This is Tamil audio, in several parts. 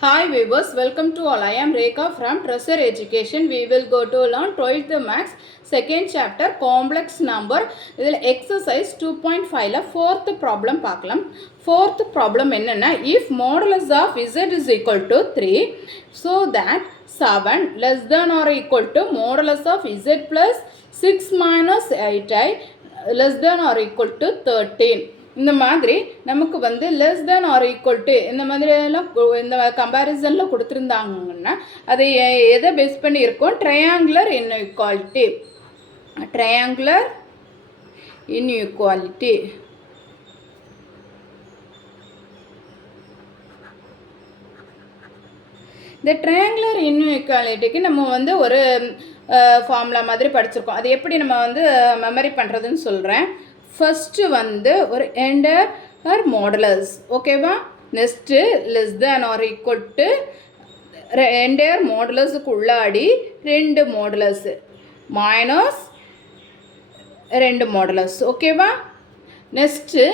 Hi viewers, welcome to all. I am Rekha from Treasure Education. We will go to learn 12th Maths second chapter complex number. இதில் exercise 2.5ல fourth problem பார்க்கலாம். Fourth problem என்னன்னா, if modulus of z is equal to 3, so that 7 less than or equal to modulus of z plus 6 minus 8i less than or equal to 13. இந்த மாதிரி நமக்கு வந்து less than or equal to இந்த மாதிரியெல்லாம் இந்த கம்பேரிசனில் கொடுத்துருந்தாங்கன்னா அதை எதை பேஸ் பண்ணி இருக்கோம்? Triangular inequality. Triangular inequality. இந்த ட்ரையாங்குலர் இன்இக்வாலிட்டிக்கு நம்ம வந்து ஒரு ஃபார்முலா மாதிரி படிச்சிருக்கோம். அது எப்படி நம்ம வந்து மெமரி பண்ணுறதுன்னு சொல்கிறேன். ஃபஸ்ட்டு வந்து ஒரு என்டையர் மாடுலஸ், ஓகேவா? Next less than or equal to entire மாடுலஸுக்கு உள்ளாடி 2 மாடுலஸ் மைனஸ் 2 மாடுலஸ், ஓகேவா? நெக்ஸ்ட்டு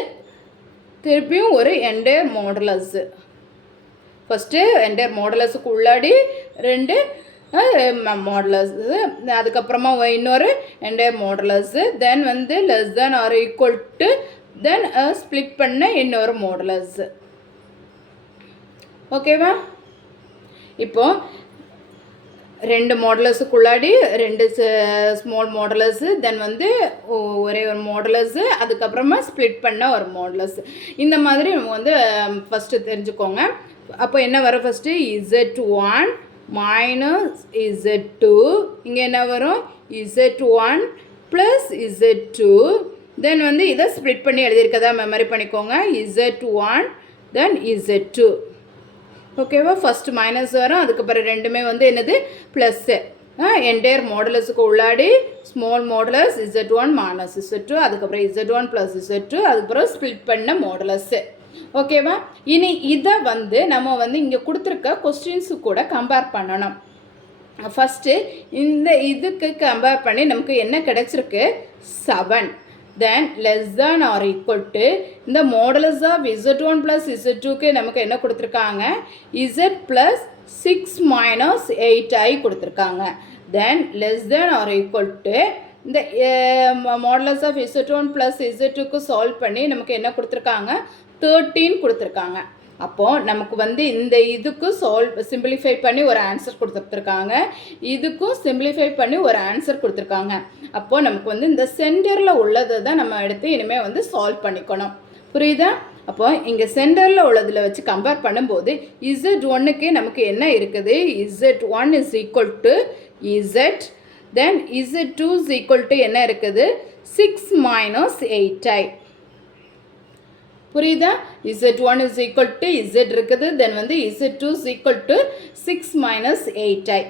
திருப்பியும் ஒரு என்டையர் மாடுலஸ். ஃபஸ்ட்டு என்டையர் மாடுலஸுக்கு உள்ளாடி 2 மாடுலஸ், அதுக்கப்புறமா இன்னொரு என்டையர் மாடுலஸ், தென் வந்து less than or equal to then split பண்ண இன்னொரு மாடுலஸ், ஓகேவா? இப்போ 2 மாடுலஸுக்குள்ளாடி 2 ஸ்மால் மாடுலஸ், தென் வந்து ஒரே ஒரு மாடுலஸ், அதுக்கப்புறமா ஸ்ப்ளிட் பண்ண ஒரு மாடுலஸ். இந்த மாதிரி நம்ம வந்து ஃபஸ்ட்டு தெரிஞ்சுக்கோங்க. அப்போ என்ன வரும்? ஃபஸ்ட்டு z1 minus z2, இங்கே என்ன வரும்? z1 plus z2, தென் வந்து இதை ஸ்ப்ளிட் பண்ணி எழுதியிருக்கதா மெமரி பண்ணிக்கோங்க. z1 தென் z2, ஓகேவா? ஃபஸ்ட்டு மைனஸ் வரும், அதுக்கப்புறம் ரெண்டுமே வந்து என்னது? ப்ளஸ்ஸு. என்டையர் மாடுலஸுக்கு உள்ளாடி small modulus z1 minus z2, அதுக்கப்புறம் z1 ப்ளஸ் z2, அதுக்கப்புறம் ஸ்ப்ளிட் பண்ண மாடுலஸ்ஸு, ஓகேவா? இனி இதை வந்து நம்ம வந்து இங்கே கொடுத்துருக்க கொஸ்டின்ஸு கூட கம்பேர் பண்ணணும். ஃபஸ்ட்டு இந்த இதுக்கு கம்பேர் பண்ணி நமக்கு என்ன கிடச்சிருக்கு? 7 then less than or equal to இந்த மாடுலஸ் ஆஃப் z1 ப்ளஸ் z2க்கு நமக்கு என்ன கொடுத்துருக்காங்க? z ப்ளஸ் 6 மைனஸ் 8i கொடுத்துருக்காங்க. Then less than or equal to இந்த மாடுலஸ் ஆஃப் z1 ப்ளஸ் z2க்கு சால்வ் பண்ணி நமக்கு என்ன கொடுத்துருக்காங்க? 13 கொடுத்துருக்காங்க. அப்போது நமக்கு வந்து இந்த இதுக்கும் சிம்பிளிஃபை பண்ணி ஒரு ஆன்சர் கொடுத்துருக்காங்க, இதுக்கும் சிம்பிளிஃபை பண்ணி ஒரு ஆன்சர் கொடுத்துருக்காங்க. அப்போது நமக்கு வந்து இந்த சென்டரில் உள்ளதை தான் நம்ம எடுத்து இனிமேல் வந்து சால்வ் பண்ணிக்கணும், புரியுதா? அப்போ இங்கே சென்டரில் உள்ளதில் வச்சு கம்பேர் பண்ணும்போது z1க்கு நமக்கு என்ன இருக்குது? z1 is equal to z, then z2 is equal to என்ன இருக்குது? 6 மைனஸ் 8i, புரியுதா? z1 is equal to z இருக்குது, தென் வந்து z2 is equal to 6 minus 8i.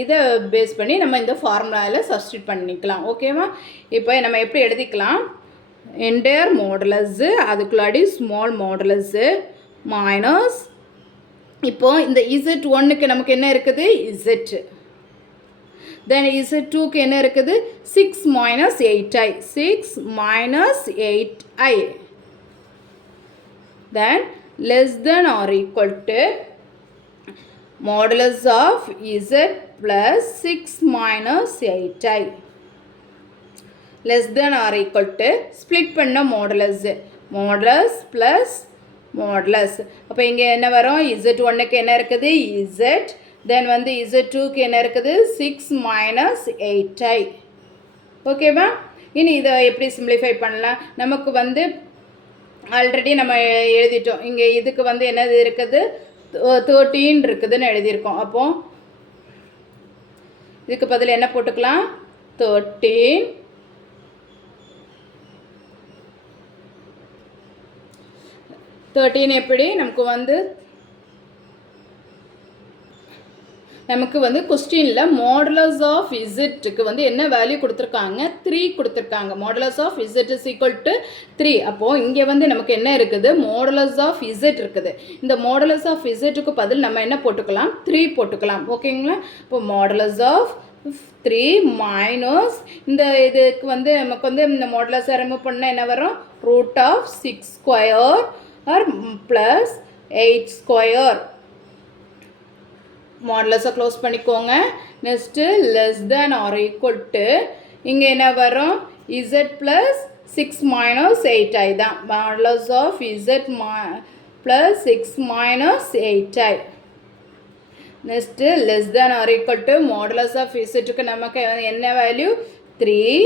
இதை பேஸ் பண்ணி நம்ம இந்த ஃபார்முலாவில் சப்ஸ்டியூட் பண்ணிக்கலாம், ஓகேவா? இப்போ நம்ம எப்படி எழுதிக்கலாம்? என்டையர் மாடுலஸ்ஸு, அதுக்குள்ளாடி ஸ்மால் மாடுலஸ்ஸு மைனஸ், இப்போது இந்த z1க்கு நமக்கு என்ன இருக்குது? z, தென் z2க்கு என்ன இருக்குது? 6 minus 8i, 6 minus 8i, then less than or equal to modulus of z plus 6 minus 8i, less than or equal to split பண்ண modulus, modulus plus modulus. அப்போ இங்கே என்ன வரும்? z1க்கு என்ன இருக்குது? z, தென் வந்து z2க்கு என்ன இருக்குது? 6 minus 8i, ஓகேவா? இனி இதை எப்படி சிம்பிளிஃபை பண்ணலாம்? நமக்கு வந்து ஆல்ரெடி நம்ம எழுதிட்டோம். இங்கே இதுக்கு வந்து என்னது இருக்குது? 13 இருக்குதுன்னு எழுதியிருக்கோம். அப்போது இதுக்கு பதில் என்ன போட்டுக்கலாம்? 13, எப்படி நமக்கு வந்து கொஸ்டினில் மாடுலஸ் ஆஃப் இசட்டுக்கு வந்து என்ன வேல்யூ கொடுத்துருக்காங்க? 3 கொடுத்துருக்காங்க. Modulus of Z is equal to 3. அப்போது இங்கே வந்து நமக்கு என்ன இருக்குது? மாடுலஸ் ஆஃப் இசட் இருக்குது. இந்த மாடுலஸ் ஆஃப் இசட்டுக்கு பதில் நம்ம என்ன போட்டுக்கலாம்? 3 போட்டுக்கலாம், ஓகேங்களா? இப்போ மாடுலஸ் ஆஃப் 3 மைனஸ் இந்த இதுக்கு வந்து நமக்கு வந்து இந்த மாடுலஸை ரிமூவ் பண்ணால் என்ன வரும்? Root of 6 square or plus 8 square மாடுலஸை க்ளோஸ் பண்ணிக்கோங்க. Next less than or equal to இங்கே என்ன வரும் z ப்ளஸ் 6 மைனஸ் 8i தான். Modulus of z plus 6 minus 8i. Next less than or equal to modulus of இசட்டுக்கு நமக்கு என்ன value 3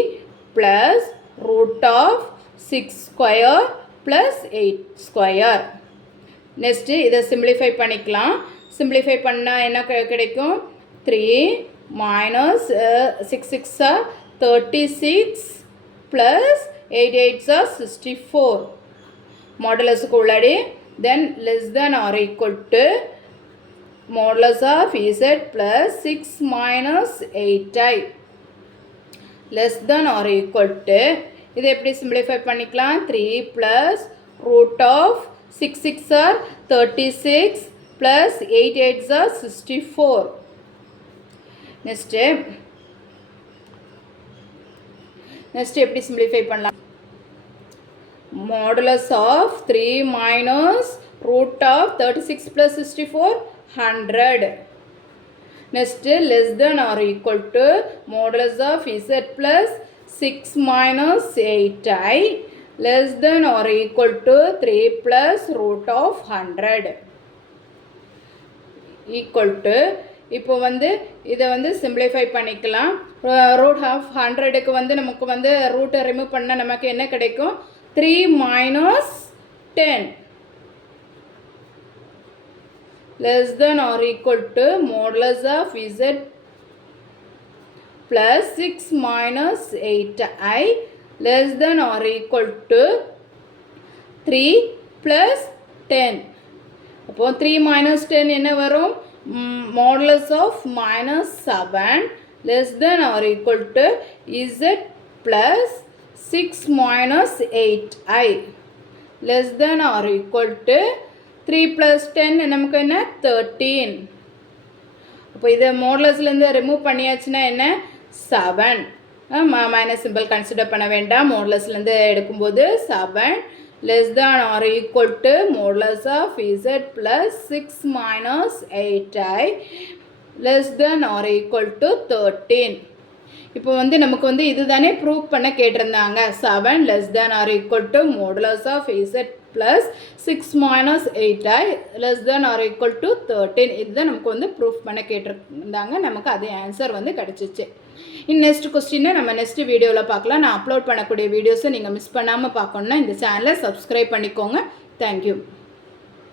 plus root of 6 square plus 8 square. Next இதை சிம்பிளிஃபை பண்ணிக்கலாம். சிம்பிளிஃபை பண்ணால் என்ன கிடைக்கும் 3 மைனஸ் 6 6 36 ப்ளஸ் 8 8 64 மாடுலஸுக்கு உள்ளாடி. Then less than or equal to modulus of z plus 6 minus 8i less than or equal to இது எப்படி simplify பண்ணிக்கலாம் 3 plus root of 6 6 are 36 plus 8 8 are 64. next எப்படி simplify பண்ணலாம் modulus of 3 minus root of 36 plus 64 100. next less than or equal to modulus of z plus 6 minus 8i less than or equal to 3 plus root of 100 equal to இப்போ இதை சிம்பிளிஃபை பண்ணிக்கலாம். ரூட் ஆஃப் 100க்கு நமக்கு ரூட்டை ரிமூவ் பண்ணால் நமக்கு என்ன கிடைக்கும் 3 minus 10 less than or equal to modulus of z plus 6 minus 8i less than or equal to 3 plus 10. அப்போ 3 minus 10 என்ன வரும் modulus of minus 7 less than or equal to z plus 6 minus 8i less than or equal to 3 plus 10 நமக்கு என்ன 13. அப்போ இதை மோடலஸ்லேருந்து ரிமூவ் பண்ணியாச்சுன்னா என்ன 7 மைனஸ் சிம்பிள் கன்சிடர் பண்ண வேண்டாம். மோடலஸ்லேருந்து எடுக்கும்போது 7 less than or equal to modulus of z plus 6 minus 8i less than or equal to 13. இப்போ நமக்கு இதுதானே ப்ரூவ் பண்ண கேட்டிருந்தாங்க 7 less than or equal to modulus of z plus 6 minus 8i less than or equal to 13. இதுதான் நமக்கு ப்ரூஃப் பண்ண கேட்டிருந்தாங்க. நமக்கு அதே ஆன்சர் கிடச்சிச்சு. நெக்ஸ்ட் கொஸ்டினை நம்ம நெக்ஸ்ட் வீடியோவில் பார்க்கலாம். நான் அப்லோட் பண்ணக்கூடிய வீடியோஸை நீங்கள் மிஸ் பண்ணாமல் பார்க்கணுன்னா இந்த சேனலை சப்ஸ்கிரைப் பண்ணிக்கோங்க. தேங்க்யூ.